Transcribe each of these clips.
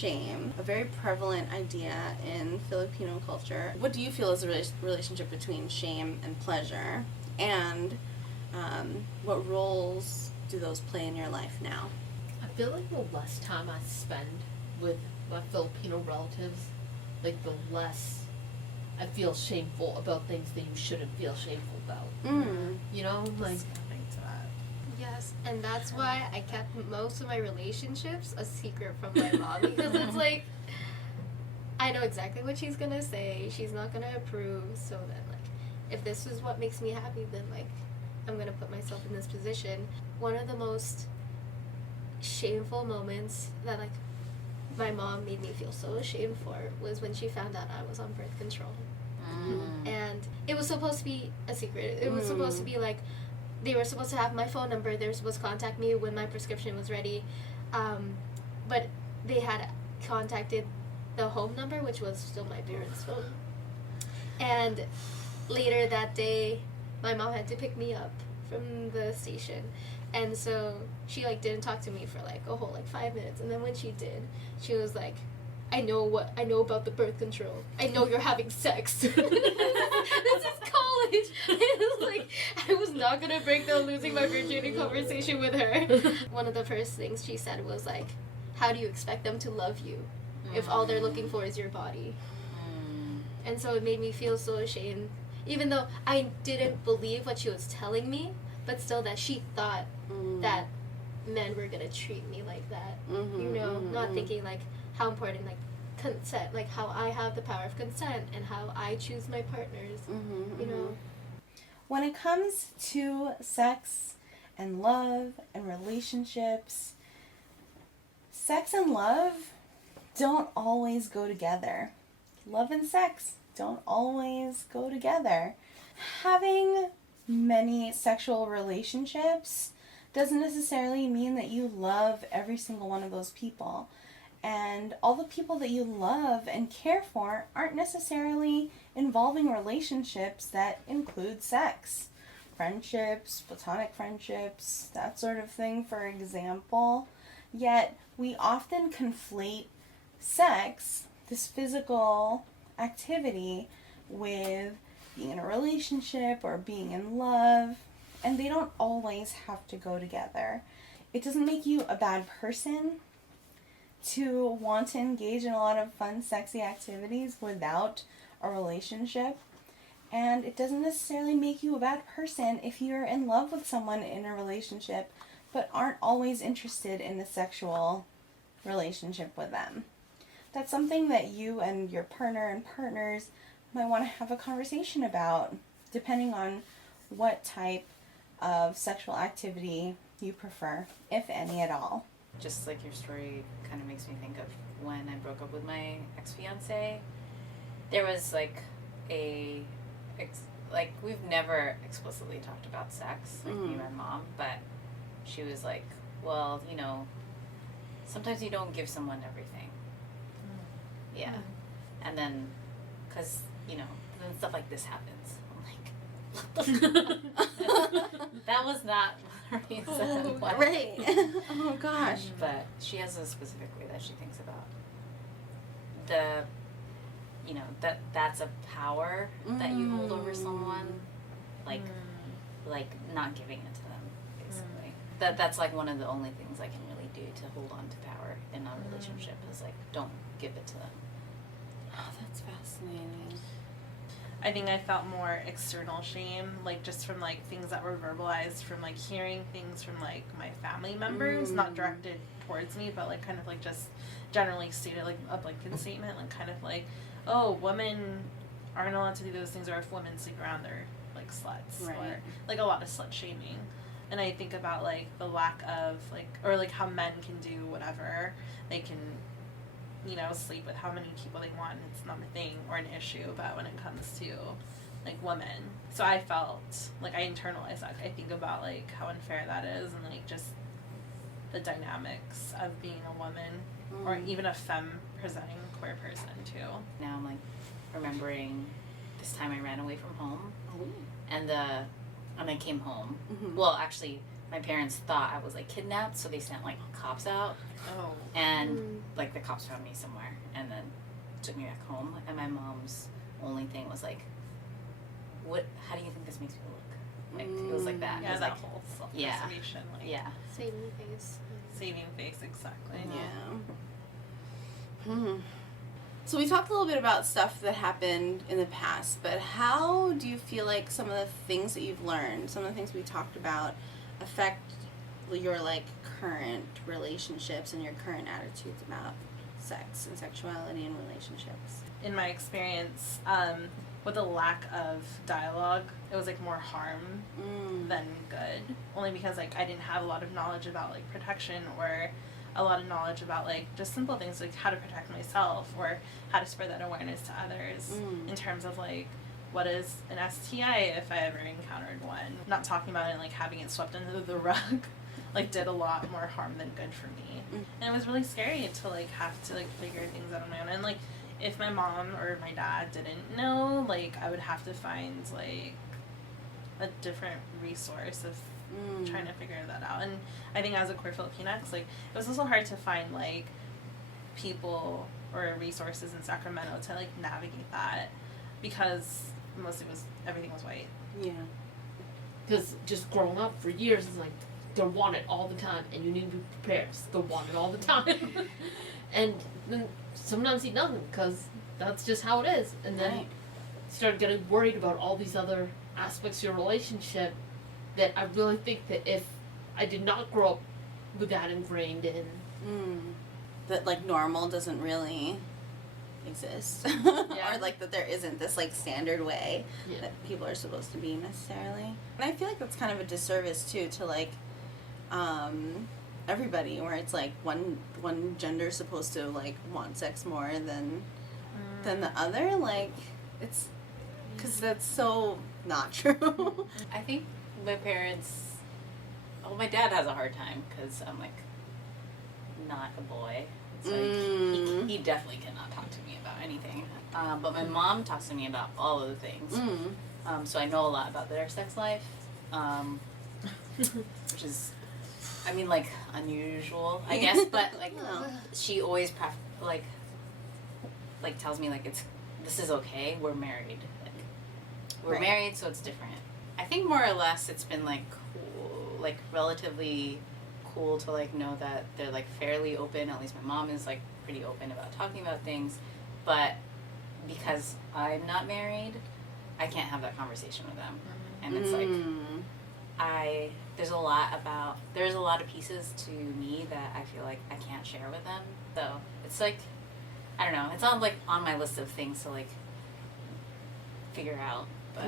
shame, a very prevalent idea in Filipino culture. What do you feel is the relationship between shame and pleasure? And what roles do those play in your life now? I feel like the less time I spend with my Filipino relatives, like the less I feel shameful about things that you shouldn't feel shameful about. You know, like. Yes, and that's why I kept most of my relationships a secret from my mom, because it's like, I know exactly what she's gonna say, she's not gonna approve, so then, like, if this is what makes me happy, then, like, I'm gonna put myself in this position. One of the most shameful moments that, like, my mom made me feel so ashamed for was when she found out I was on birth control. And it was supposed to be a secret. It was supposed to be, like, they were supposed to have my phone number. They were supposed to contact me when my prescription was ready. But they had contacted the home number, which was still my parents' phone. And later that day, my mom had to pick me up from the station. And so she, like, didn't talk to me for, like, a whole, like, 5 minutes. And then when she did, she was like, I know about the birth control. I know you're having sex. This is college. It was like, I was not gonna break the losing my virginity conversation with her. One of the first things she said was like, how do you expect them to love you if all they're looking for is your body? And so it made me feel so ashamed, even though I didn't believe what she was telling me, but still that she thought that men were gonna treat me like that. You know, not thinking like how important, like, consent, like how I have the power of consent and how I choose my partners, you know. When it comes to sex and love and relationships, sex and love don't always go together. Love and sex don't always go together. Having many sexual relationships doesn't necessarily mean that you love every single one of those people. And all the people that you love and care for aren't necessarily involving relationships that include sex. Friendships, platonic friendships, that sort of thing, for example. Yet, we often conflate sex, this physical activity, with being in a relationship or being in love, and they don't always have to go together. It doesn't make you a bad person to want to engage in a lot of fun, sexy activities without a relationship. And it doesn't necessarily make you a bad person if you're in love with someone in a relationship but aren't always interested in a sexual relationship with them. That's something that you and your partner and partners might want to have a conversation about, depending on what type of sexual activity you prefer, if any at all. Just like your story kind of makes me think of when I broke up with my ex-fiance. There was like we've never explicitly talked about sex, like me and my mom, but she was like, well, you know, sometimes you don't give someone everything. Yeah. And then, because, you know, then stuff like this happens. I'm like, that was not what her reason. Right. Oh gosh. But she has a specific way that she thinks about the, you know, that's a power that you hold over someone, like not giving it to them, basically. That's like one of the only things I can really do to hold on to power in a relationship is like, don't give it to them. Oh, that's fascinating. I think I felt more external shame, like just from like things that were verbalized, from like hearing things from like my family members, not directed towards me, but like kind of like just generally stated, like a blanket statement, like kind of like, oh, women aren't allowed to do those things, or if women sleep around, they're like sluts, right. Or like a lot of slut shaming. And I think about like the lack of like, or like how men can do whatever, they can, you know, sleep with how many people they want, and it's not a thing or an issue. But when it comes to like women, so I felt like I internalized that. I think about like how unfair that is, and like just the dynamics of being a woman or even a femme presenting queer person too. Now I'm like remembering this time I ran away from home, and I came home. Well, actually, my parents thought I was like kidnapped, so they sent like cops out, Oh. and like the cops found me somewhere and then took me back home. And my mom's only thing was like, "What? How do you think this makes me look?" Like it was like that. It Yeah, was that like, whole yeah. self-preservation. Like, yeah. Saving face. saving face, exactly. Yeah. So we talked a little bit about stuff that happened in the past, but how do you feel like some of the things that you've learned, some of the things we talked about, affect your like current relationships and your current attitudes about sex and sexuality and relationships? In my experience, with the lack of dialogue, it was like more harm than good. Only because like I didn't have a lot of knowledge about like protection, or a lot of knowledge about like just simple things like how to protect myself, or how to spread that awareness to others in terms of like what is an STI if I ever encountered one. Not talking about it and like having it swept under the rug like did a lot more harm than good for me. And it was really scary to like have to like figure things out on my own. And like if my mom or my dad didn't know, like I would have to find like a different resource of trying to figure that out. And I think as a queer Filipinx, like it was also hard to find like people or resources in Sacramento to like navigate that, because mostly everything was white. Yeah. Because just growing up for years, it's like they're wanted all the time, and you need to be prepared. They're wanted all the time, and then sometimes you don't, because that's just how it is. And then you start getting worried about all these other aspects of your relationship. That I really think that if I did not grow up with that ingrained in, that like normal doesn't really exist, Yeah. or like that there isn't this like standard way Yeah. that people are supposed to be necessarily. And I feel like that's kind of a disservice too to like everybody, where it's like one gender's supposed to like want sex more than the other. Like it's because that's so not true. I think my parents, well, my dad has a hard time because I'm like not a boy. It's like he definitely cannot talk to me about anything. But my mom talks to me about all of the things. So I know a lot about their sex life, which is, I mean, like unusual, I guess. But like, she always like tells me like this is okay. We're married. Like, we're married, so it's different. I think more or less it's been like cool, like relatively cool to like know that they're like fairly open. At least my mom is like pretty open about talking about things, but because I'm not married, I can't have that conversation with them. And it's like there's a lot of pieces to me that I feel like I can't share with them. So it's like, I don't know, it's on like on my list of things to like figure out. But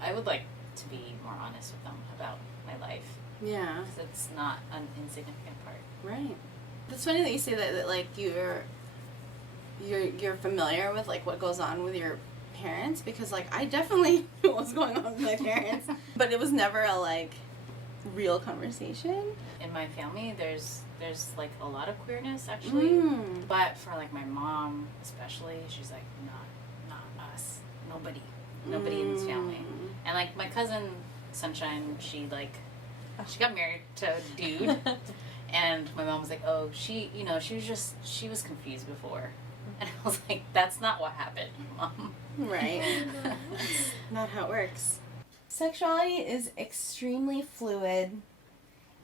I would like to be more honest with them about my life. Yeah. Because it's not an insignificant part. Right. It's funny that you say that like you're familiar with like what goes on with your parents, because like I definitely knew what was going on with my parents, but it was never a like real conversation. In my family, there's like a lot of queerness actually, but for like my mom especially, she's like not us, nobody in this family. And like my cousin Sunshine, she got married to a dude, and my mom was like, oh, she was confused before, and I was like, that's not what happened, Mom. Right. That's not how it works. Sexuality is extremely fluid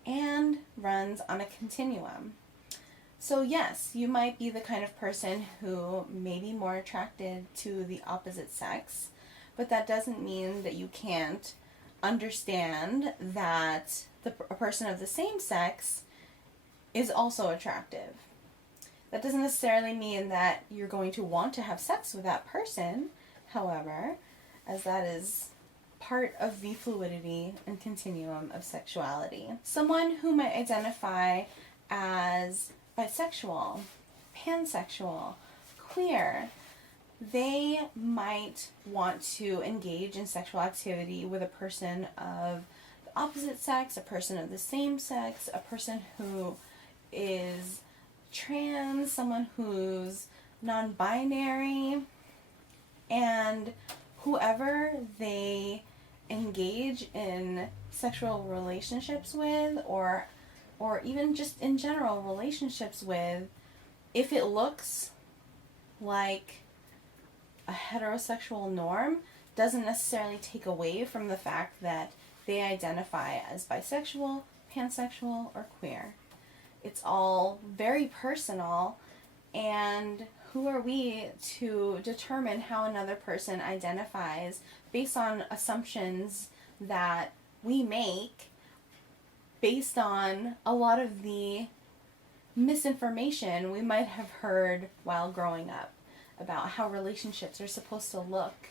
and runs on a continuum. So yes, you might be the kind of person who may be more attracted to the opposite sex, but that doesn't mean that you can't understand that a person of the same sex is also attractive. That doesn't necessarily mean that you're going to want to have sex with that person, however, as that is part of the fluidity and continuum of sexuality. Someone who might identify as bisexual, pansexual, queer, they might want to engage in sexual activity with a person of the opposite sex, a person of the same sex, a person who is trans, someone who's non-binary, and whoever they engage in sexual relationships with, or even just in general relationships with, if it looks like a heterosexual norm, doesn't necessarily take away from the fact that they identify as bisexual, pansexual, or queer. It's all very personal, and who are we to determine how another person identifies based on assumptions that we make based on a lot of the misinformation we might have heard while growing up about how relationships are supposed to look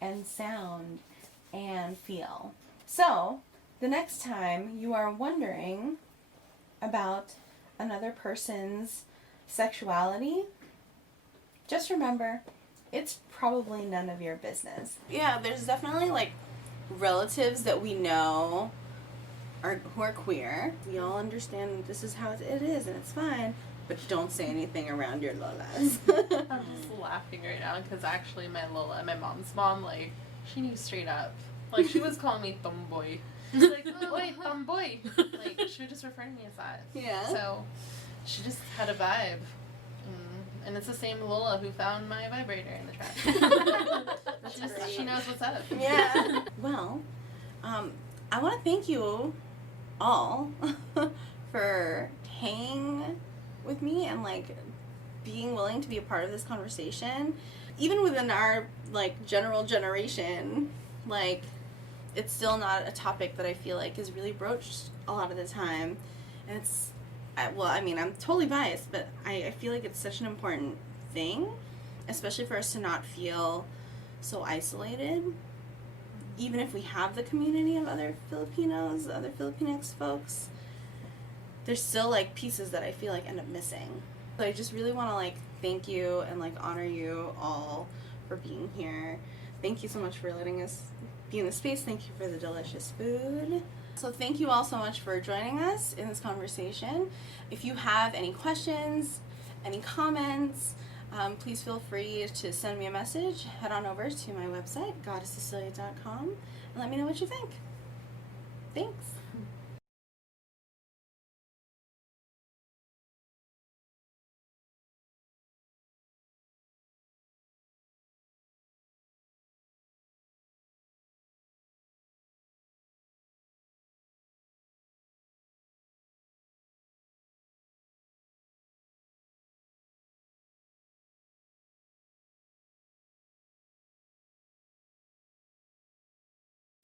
and sound and feel. So, the next time you are wondering about another person's sexuality, just remember, it's probably none of your business. Yeah, there's definitely like relatives that we know who are queer. We all understand this is how it is and it's fine, but don't say anything around your lolas. I'm just laughing right now because actually my Lola, my mom's mom, like, she knew straight up. Like, she was calling me tomboy. She's like, "Oi, tomboy." Like, she would just refer to me as that. Yeah. So, she just had a vibe. And it's the same Lola who found my vibrator in the trash. She knows what's up. Yeah. Well, I want to thank you all for hanging with me and like being willing to be a part of this conversation. Even within our like general generation, like it's still not a topic that I feel like is really broached a lot of the time. And it's, well, I mean, I'm totally biased, but I feel like it's such an important thing, especially for us to not feel so isolated. Even if we have the community of other Filipinos, other Filipinx folks, there's still like pieces that I feel like end up missing. So I just really want to like thank you and like honor you all for being here. Thank you so much for letting us be in the space. Thank you for the delicious food. So thank you all so much for joining us in this conversation. If you have any questions, any comments, please feel free to send me a message. Head on over to my website, goddesscecilia.com, and let me know what you think. Thanks.